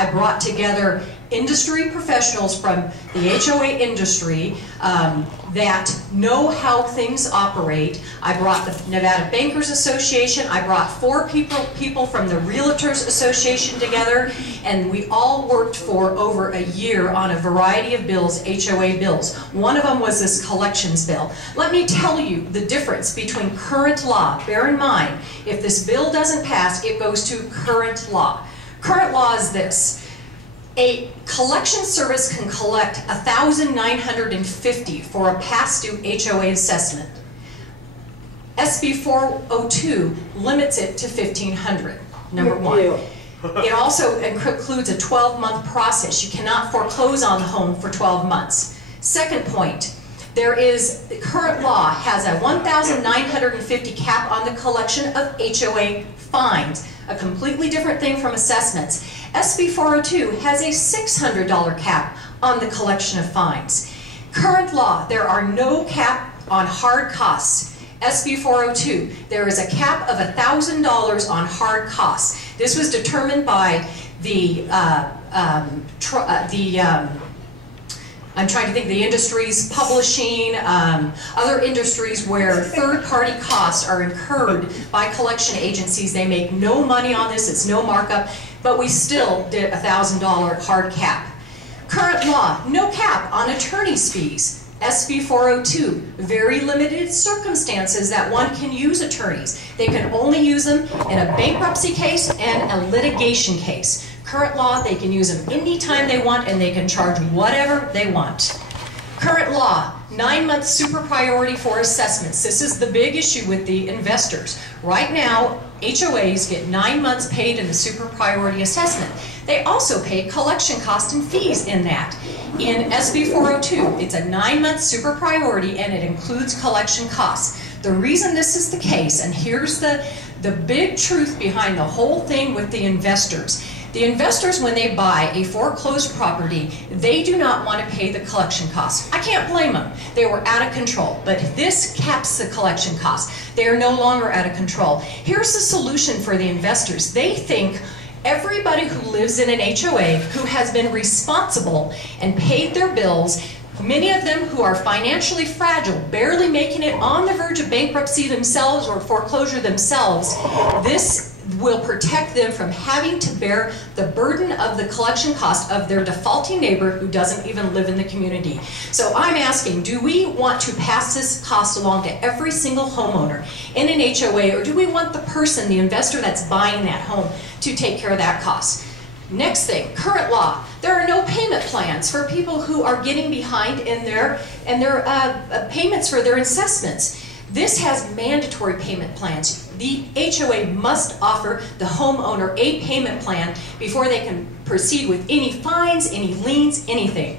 I brought together industry professionals from the HOA industry that know how things operate. I brought the Nevada Bankers Association. I brought 4 people from the Realtors Association together, and we all worked for over a year on a variety of bills, HOA bills. One of them was this collections bill. Let me tell you the difference between current law. Bear in mind, if this bill doesn't pass, it goes to current law. Current law is this. A collection service can collect $1,950 for a past due HOA assessment. SB 402 limits it to $1,500, number one. It also includes a 12-month process. You cannot foreclose on the home for 12 months. Second point, the current law has a $1,950 cap on the collection of HOA fines, a completely different thing from assessments. SB 402 has a $600 cap on the collection of fines. Current law, there are no cap on hard costs. SB 402, there is a cap of $1,000 on hard costs. This was determined by the I'm trying to think, the industries, publishing, other industries where third-party costs are incurred by collection agencies. They make no money on this, it's no markup, but we still did a $1,000 hard cap. Current law, no cap on attorney's fees. SB 402, very limited circumstances that one can use attorneys. They can only use them in a bankruptcy case and a litigation case. Current law, they can use them anytime they want and they can charge whatever they want. Current law, 9-month super priority for assessments. This is the big issue with the investors. Right now, HOAs get 9 months paid in the super priority assessment. They also pay collection costs and fees in that. In SB 402, it's a 9-month super priority and it includes collection costs. The reason this is the case, and here's the big truth behind the whole thing with the investors. The investors, when they buy a foreclosed property, they do not want to pay the collection costs. I can't blame them. They were out of control, but this caps the collection costs. They are no longer out of control. Here's the solution for the investors. They think everybody who lives in an HOA who has been responsible and paid their bills, many of them who are financially fragile, barely making it on the verge of bankruptcy themselves or foreclosure themselves, this will protect them from having to bear the burden of the collection cost of their defaulting neighbor who doesn't even live in the community. So I'm asking, do we want to pass this cost along to every single homeowner in an HOA, or do we want the person, the investor that's buying that home, to take care of that cost? Next thing, current law. There are no payment plans for people who are getting behind in their payments for their assessments. This has mandatory payment plans. The HOA must offer the homeowner a payment plan before they can proceed with any fines, any liens, anything.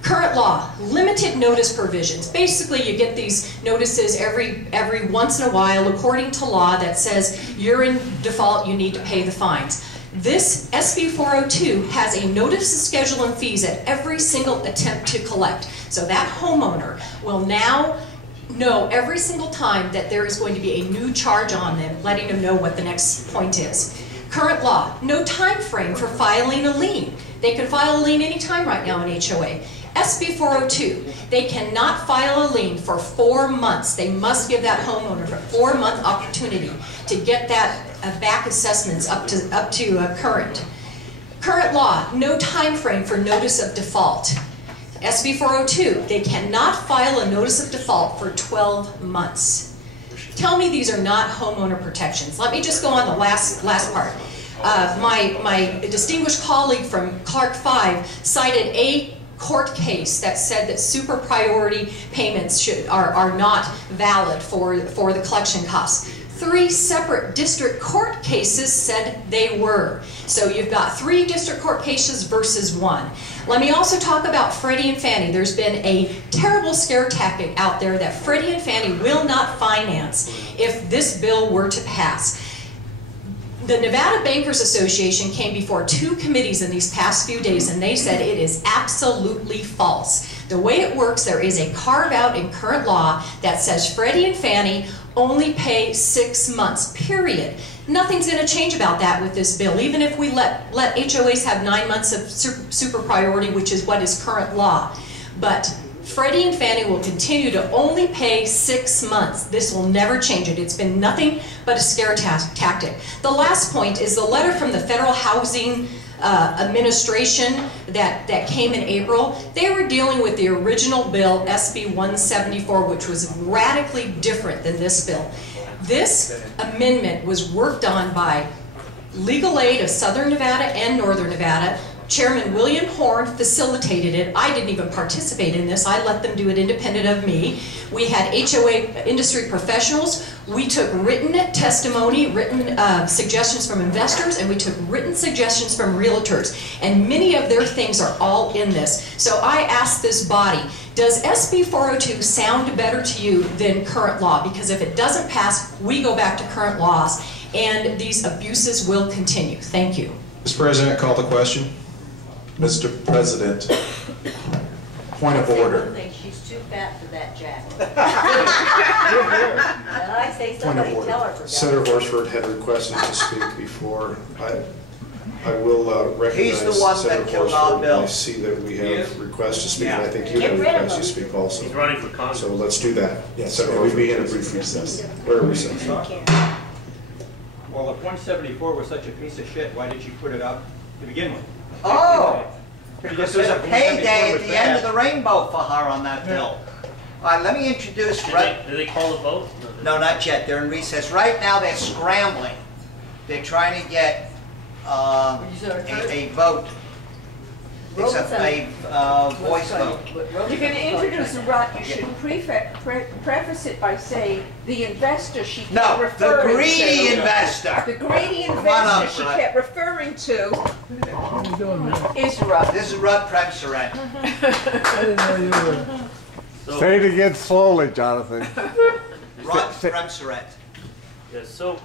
Current law, limited notice provisions. Basically, you get these notices every once in a while according to law that says you're in default, you need to pay the fines. This SB 402 has a notice of schedule and fees at every single attempt to collect. So that homeowner will now know every single time that there is going to be a new charge on them, letting them know what the next point is. Current law, no time frame for filing a lien. They can file a lien anytime right now in HOA. SB 402, they cannot file a lien for 4 months. They must give that homeowner a 4-month opportunity to get that back assessments up to current. Current law, no time frame for notice of default. SB 402, they cannot file a notice of default for 12 months. Tell me these are not homeowner protections. Let me just go on the last part. My distinguished colleague from Clark 5 cited a court case that said that super priority payments are not valid for the collection costs. 3 separate district court cases said they were. So you've got 3 district court cases versus 1. Let me also talk about Freddie and Fannie. There's been a terrible scare tactic out there that Freddie and Fannie will not finance if this bill were to pass. The Nevada Bankers Association came before 2 committees in these past few days and they said it is absolutely false. The way it works, there is a carve-out in current law that says Freddie and Fannie only pay 6 months, period. Nothing's going to change about that with this bill, even if we let HOAs have 9 months of super priority, which is what is current law. But Freddie and Fannie will continue to only pay 6 months. This will never change it. It's been nothing but a scare tactic. The last point is the letter from the Federal Housing Administration that came in April. They were dealing with the original bill, SB 174, which was radically different than this bill. This amendment was worked on by Legal Aid of Southern Nevada and Northern Nevada. Chairman William Horn facilitated it. I didn't even participate in this. I let them do it independent of me. We had HOA industry professionals. We took written testimony, written suggestions from investors, and we took written suggestions from realtors. And many of their things are all in this. So I asked this body, does SB 402 sound better to you than current law? Because if it doesn't pass, we go back to current laws, and these abuses will continue. Thank you. Mr. President, call the question. Mr. President, point of order. She's too fat for that jacket. And I say Point of somebody order. tell her for Senator Horsford had requested to speak before. I will recognize He's the one that Senator killed our Horsford. bill. I see that we have requests to speak, and I think you Get have rid of requests to him. speak also. He's running for Congress. So let's do that. Yes, Senator and we'd Horsford, be in a brief recess. we're in recess. Well, if 174 was such a piece of shit, why did you put it up to begin with? Oh, You because just there's said a 174 payday was at the end of bad. the rainbow for her on that bill. All right, let me introduce, Did they call a vote? no, not yet, they're in recess. Right now, they're scrambling. They're trying to get a vote. It's a voice vote. You're going to introduce a right, you should preface it by saying the investor she kept No, the referring to. greedy investor. The greedy Come on up, investor she Brett. kept referring to is Rudd. This is Rudd Premseret. So, Say it again slowly, Jonathan. Rudd Premseret. yeah, so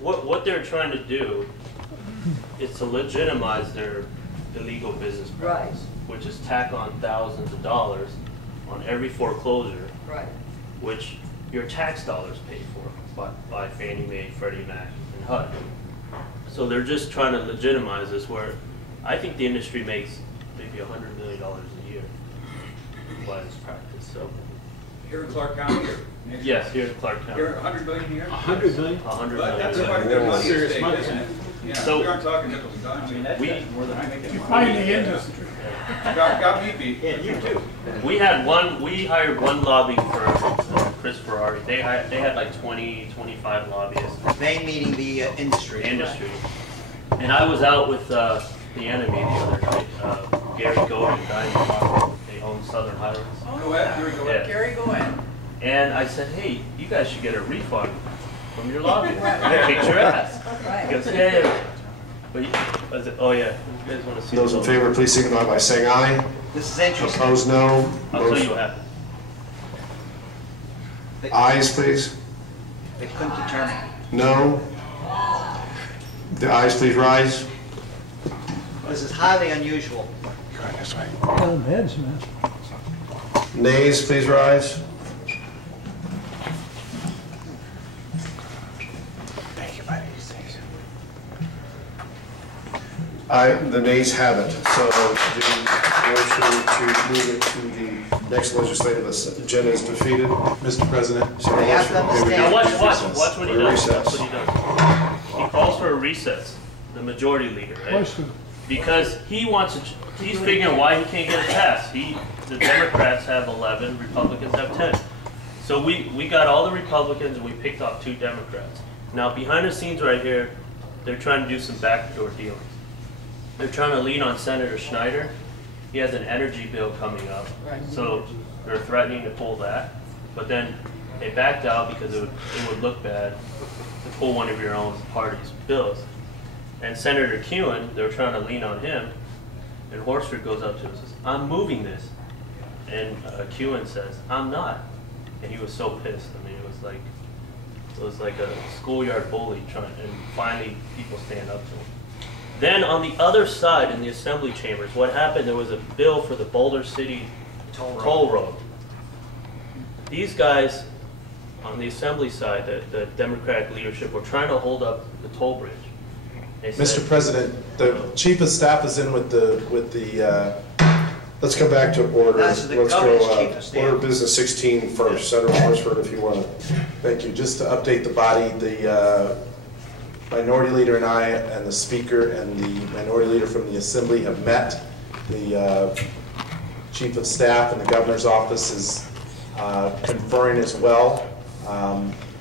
what they're trying to do is to legitimize their illegal business practice, which is tack on thousands of dollars on every foreclosure, Right. which your tax dollars pay for by Fannie Mae, Freddie Mac, and HUD. So they're just trying to legitimize this, where I think the industry makes maybe $100 million a year by this practice. So Here in Clark County or? yes, here in Clark County. Here, 100 million a year? 100 million? 100 But that's million. quite a bit of money at Serious stake, money. isn't it? Yeah, So- we aren't talking nickels and dimes. I mean, that's more than I make in Find the industry. Got me beat. Yeah, you too. We hired one lobbying firm, Chris Ferrari. They had like 20, 25 lobbyists, They meeting the industry. industry. And I was out with the enemy the other night, Gary Gold and Diane Walker. They own Southern Highlands. Go ahead, here we go. Yeah. Gary, go in. And I said, hey, you guys should get a refund from your lobbyist. Kick your ass. He goes, yeah. But I said, oh yeah, you guys want to see Those in the favor, please signify by saying aye. This is interesting. Opposed, no. I'll tell you Motion- what happened. Ayes, please. They couldn't determine. No. The ayes, please rise. This is highly unusual. Nays, please rise. The nays have it. So the motion to move it to the next legislative agenda is defeated. Mr. President, Senator They have to Horsford, okay, we Now need watch, to watch, recess. watch what he We're in does. Watch recess. what he does. He calls for a recess, the majority leader, right? Because he's figuring why he can't get it passed. The Democrats have 11, Republicans have 10. So we got all the Republicans and we picked off 2 Democrats. Now behind the scenes right here, they're trying to do some backdoor dealings. They're trying to lean on Senator Schneider. He has an energy bill coming up, so they're threatening to pull that. But then they backed out because it would look bad to pull one of your own party's bills. And Senator Kewen, they're trying to lean on him, and Horsford goes up to him and says, I'm moving this. And Kewen says, I'm not. And he was so pissed. I mean, it was like a schoolyard bully and finally people stand up to him. Then on the other side in the assembly chambers, what happened, there was a bill for the Boulder City toll road. These guys on the assembly side, the Democratic leadership were trying to hold up the toll bridge. They said, Mr. President, the chief of staff is in with the, Let's come back to order. That's the Let's governor's go, chief of staff. order business 16 first. Senator Horsford, if you want to. thank you, just to update the body, the minority leader and I and the speaker and the minority leader from the assembly have met. The chief of staff in the governor's office is conferring as well.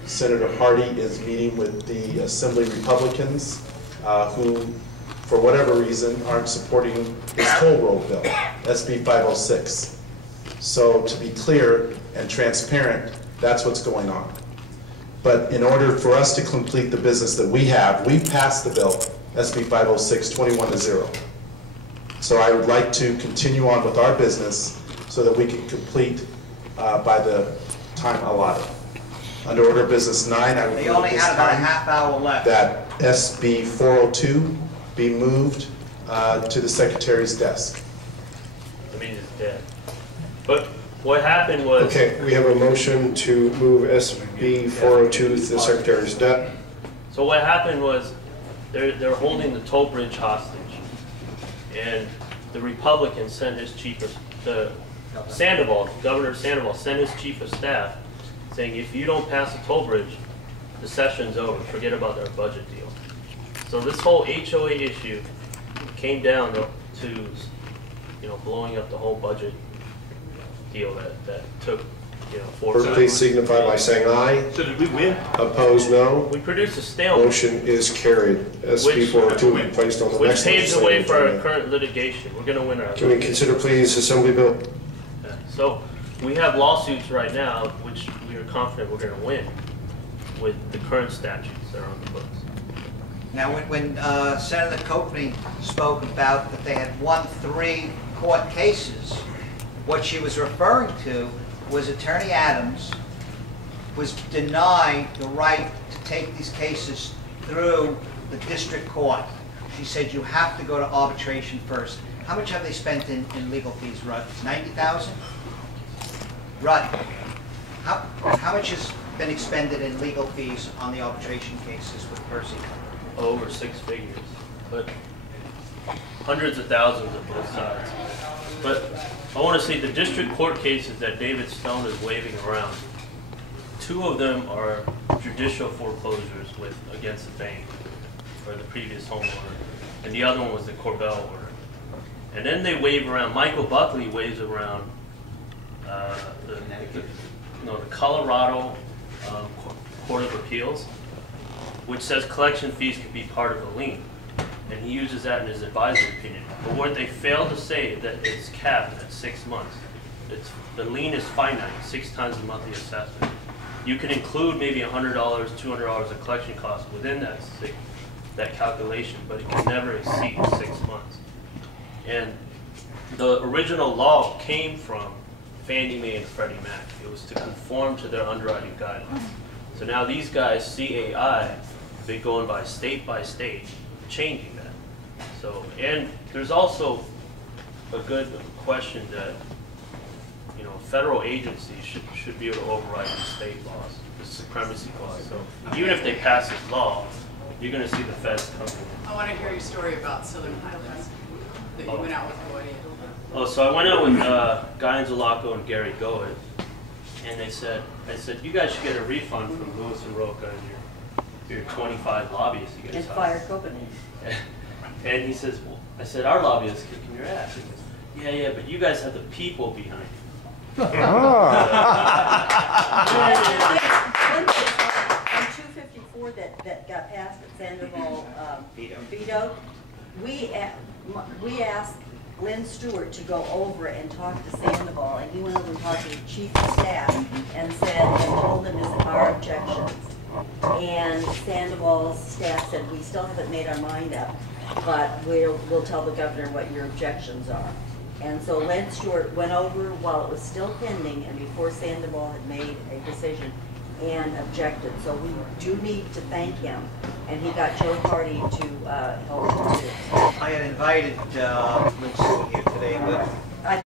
Senator Hardy is meeting with the assembly Republicans who, for whatever reason, aren't supporting his toll road bill, SB 506. So to be clear and transparent, that's what's going on. But in order for us to complete the business that we have, we passed the bill, SB 506, 21-0. So I would like to continue on with our business so that we can complete by the time allotted. Under order of business 9, I would They move only at this had about a time half hour left. that SB 402 be moved to the secretary's desk. the meeting is dead. But what happened was, Okay, we have a motion to move SB 402 to the secretary's desk. so what happened was, they're holding the toll bridge hostage. And the Republican sent his chief of, Governor Sandoval sent his chief of staff saying, if you don't pass the toll bridge, the session's over, forget about our budget deal. So this whole HOA issue came down to blowing up the whole budget deal that took, 4 Clerk, please signify by saying aye. So did we win? Opposed, no. We produced a stalemate, Motion is carried. SB 402 will be placed on the which next paves the way legislative for our agenda. current litigation. We're gonna win our. Can we consider please Assembly Bill? So we have lawsuits right now, which we are confident we're gonna win with the current statutes that are on the books. Now, when Senator Copley spoke about that they had won 3 court cases, what she was referring to was Attorney Adams was denied the right to take these cases through the district court. She said you have to go to arbitration first. How much have they spent in legal fees, Rudd? 90,000? Rudd, how much has been expended in legal fees on the arbitration cases with Percy? Over 6 figures, but hundreds of thousands of both sides. But I want to say the district court cases that David Stone is waving around, 2 of them are judicial foreclosures against the bank or the previous homeowner, and the other one was the Corbell order. And then they wave around, Michael Buckley waves around the Colorado Court of Appeals, which says collection fees can be part of a lien. And he uses that in his advisory opinion. But what they fail to say is that it's capped at 6 months. The lien is finite, 6 times the monthly assessment. You can include maybe $100, $200 of collection costs within that calculation, but it can never exceed 6 months. And the original law came from Fannie Mae and Freddie Mac. It was to conform to their underwriting guidelines. So now these guys, CAI, have been going by state, changing that. So, and there's also a good question that, federal agencies should be able to override the state laws, the supremacy clause. So even if they pass this law, you're going to see the feds coming in. I want to hear your story about Southern Highlands, that you went out with Goy. Oh, so I went out with Guy Anzalaco and Gary Goet, and I said, you guys should get a refund from Lewis and Roca and your 25 lobbyists you guys And hired. fire Copenhagen. And he says, well, I said, our lobbyists kicking your ass. He goes, yeah, but you guys have the people behind you. On 254 that got passed at Sandoval vetoed, we asked Lynn Stewart to go over and talk to Sandoval, and he went over and talked to the chief of staff and told him his our objections. And Sandoval's staff said, we still haven't made our mind up, but we'll tell the governor what your objections are. And so Lynn Stewart went over while it was still pending and before Sandoval had made a decision and objected. So we do need to thank him. And he got Joe Hardy to help him too. I had invited Lynn Stewart here today, but